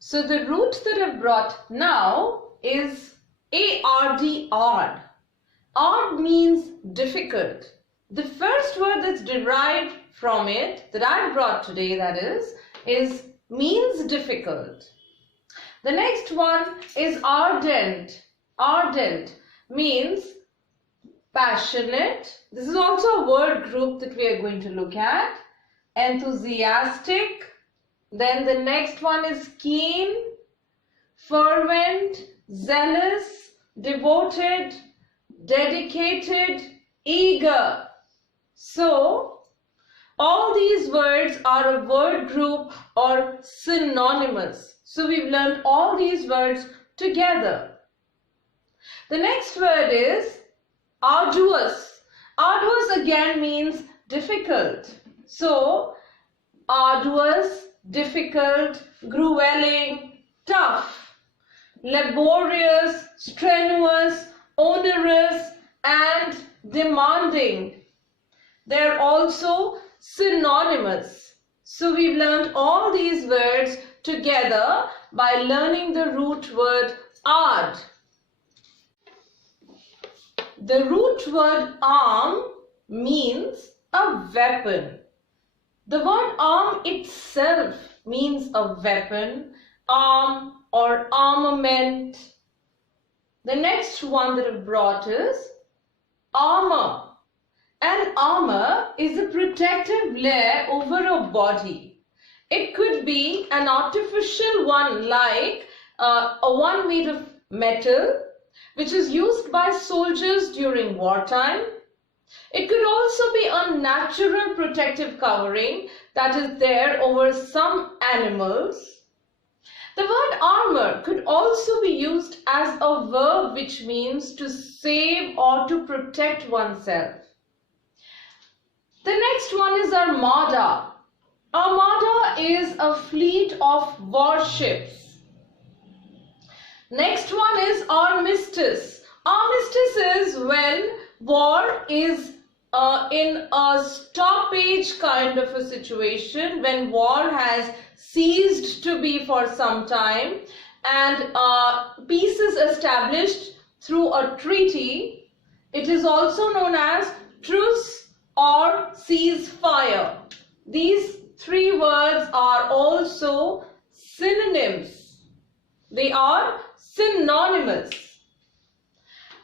So the root that I've brought now is ard, ard. Ard means difficult. The first word that's derived from it that I brought today, that is means difficult. The next one is ardent. Ardent means passionate. This is also a word group that we are going to look at. Enthusiastic. Then the next one is keen, fervent, zealous, devoted, dedicated, eager. So, all these words are a word group or synonymous. So, we've learned all these words together. The next word is arduous. Arduous again means difficult. So, arduous, difficult, grueling, tough, laborious, strenuous, onerous, and demanding. They're also synonymous. So we've learned all these words together by learning the root word ard. The root word arm means a weapon. The word arm itself means a weapon, arm or armament. The next one that I've brought is armour. An armour is a protective layer over a body. It could be an artificial one like a one made of metal, which is used by soldiers during wartime. It could also be a natural protective covering that is there over some animals. The word armour could also be used as a verb which means to save or to protect oneself. The next one is armada. Armada is a fleet of warships. Next one is armistice. Armistice is when war is in a stoppage kind of a situation, when war has ceased to be for some time and peace is established through a treaty. It is also known as truce or ceasefire. These three words are also synonyms. They are synonymous.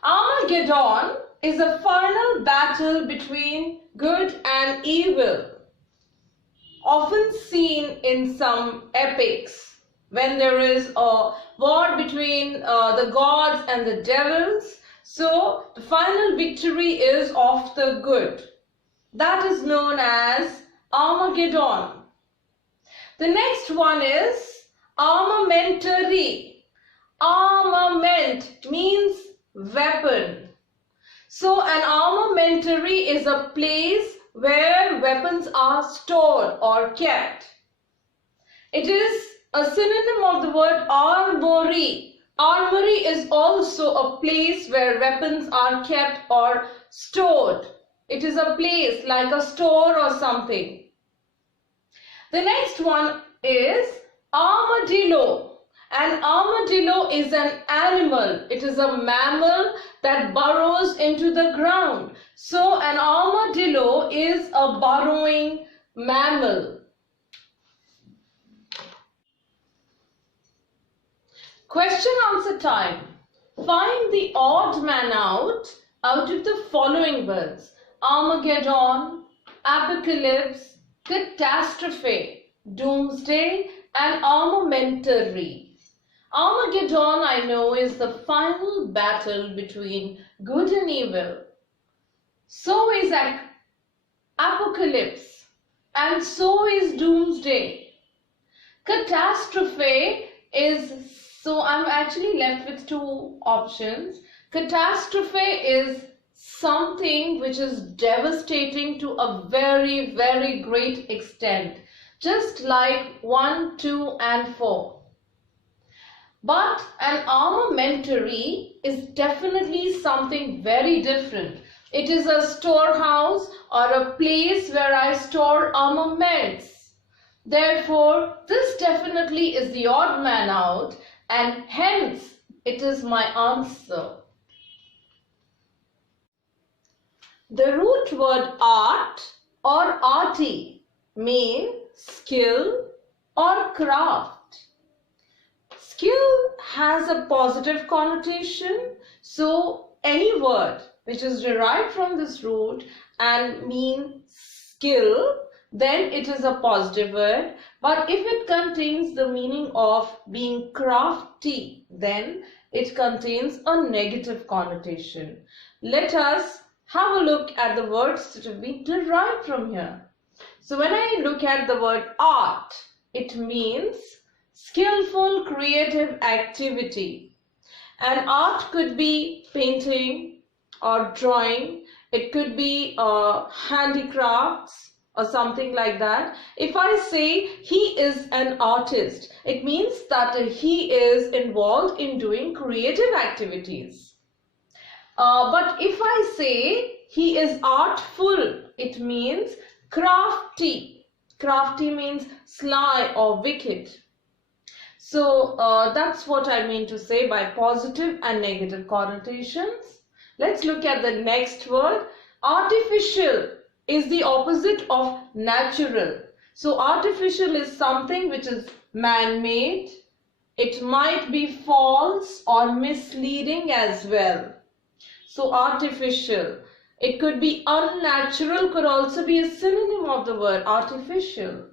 Armageddon is a final battle between good and evil, often seen in some epics when there is a war between the gods and the devils. So the final victory is of the good. That is known as Armageddon. The next one is armamentry. Armament means weapon. So an armamentry is a place where weapons are stored or kept. It is a synonym of the word armory. Armory is also a place where weapons are kept or stored. It is a place like a store or something. The next one is armadillo. An armadillo is an animal. It is a mammal that burrows into the ground. So an armadillo is a burrowing mammal. Question answer time. Find the odd man out of the following words: Armageddon, apocalypse, catastrophe, doomsday, and armamentary. Armageddon, I know, is the final battle between good and evil. So is apocalypse, and so is doomsday. Catastrophe is, so I'm actually left with two options. Catastrophe is something which is devastating to a very, very great extent, just like 1, 2, and 4. But an armamentary is definitely something very different. It is a storehouse or a place where I store armaments. Therefore, this definitely is the odd man out, and hence it is my answer. The root word art or arti mean skill or craft. Skill has a positive connotation, so any word which is derived from this root and mean skill, then it is a positive word. But if it contains the meaning of being crafty, then it contains a negative connotation. Let us have a look at the words that have been derived from here. So when I look at the word art, it means skillful creative activity. And art could be painting or drawing. It could be handicrafts or something like that. If I say he is an artist, it means that he is involved in doing creative activities. But if I say he is artful, it means crafty. Crafty means sly or wicked. So that's what I mean to say by positive and negative connotations. Let's look at the next word. Artificial is the opposite of natural. So artificial is something which is man-made. It might be false or misleading as well. So artificial. It could be unnatural, could also be a synonym of the word artificial.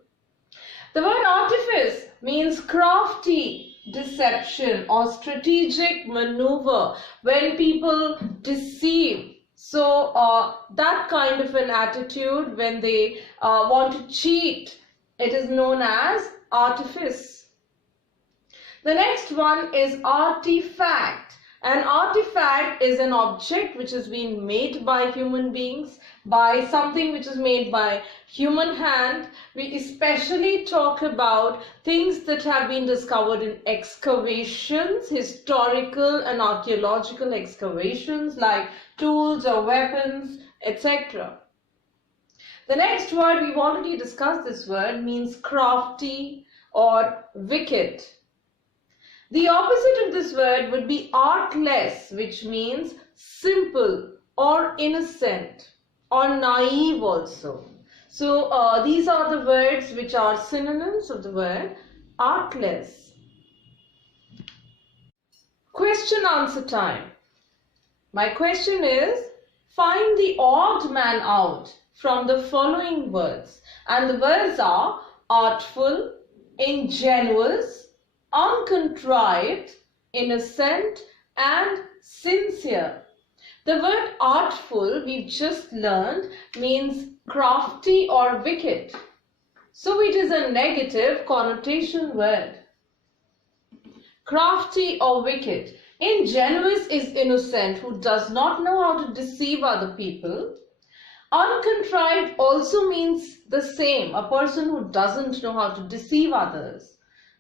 The word artifice means crafty deception or strategic maneuver, when people deceive. So that kind of an attitude when they want to cheat, it is known as artifice. The next one is artifact. An artifact is an object which has been made by human beings, by something which is made by human hand. We especially talk about things that have been discovered in excavations, historical and archaeological excavations like tools or weapons, etc. The next word, we've already discussed this word, means crafty or wicked. The opposite of this word would be artless, which means simple or innocent or naive also. So these are the words which are synonyms of the word artless. Question answer time. My question is, find the odd man out from the following words. And the words are artful, ingenuous, uncontrived, innocent, and sincere. The word artful, we've just learned, means crafty or wicked. So it is a negative connotation word. Crafty or wicked. Ingenuous is innocent, who does not know how to deceive other people. Uncontrived also means the same, a person who doesn't know how to deceive others.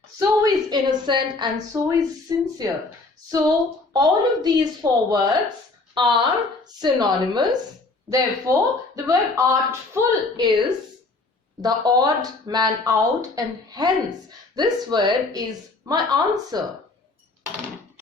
So is innocent and so is sincere. So all of these four words are synonymous. Therefore, the word artful is the odd man out, and hence this word is my answer.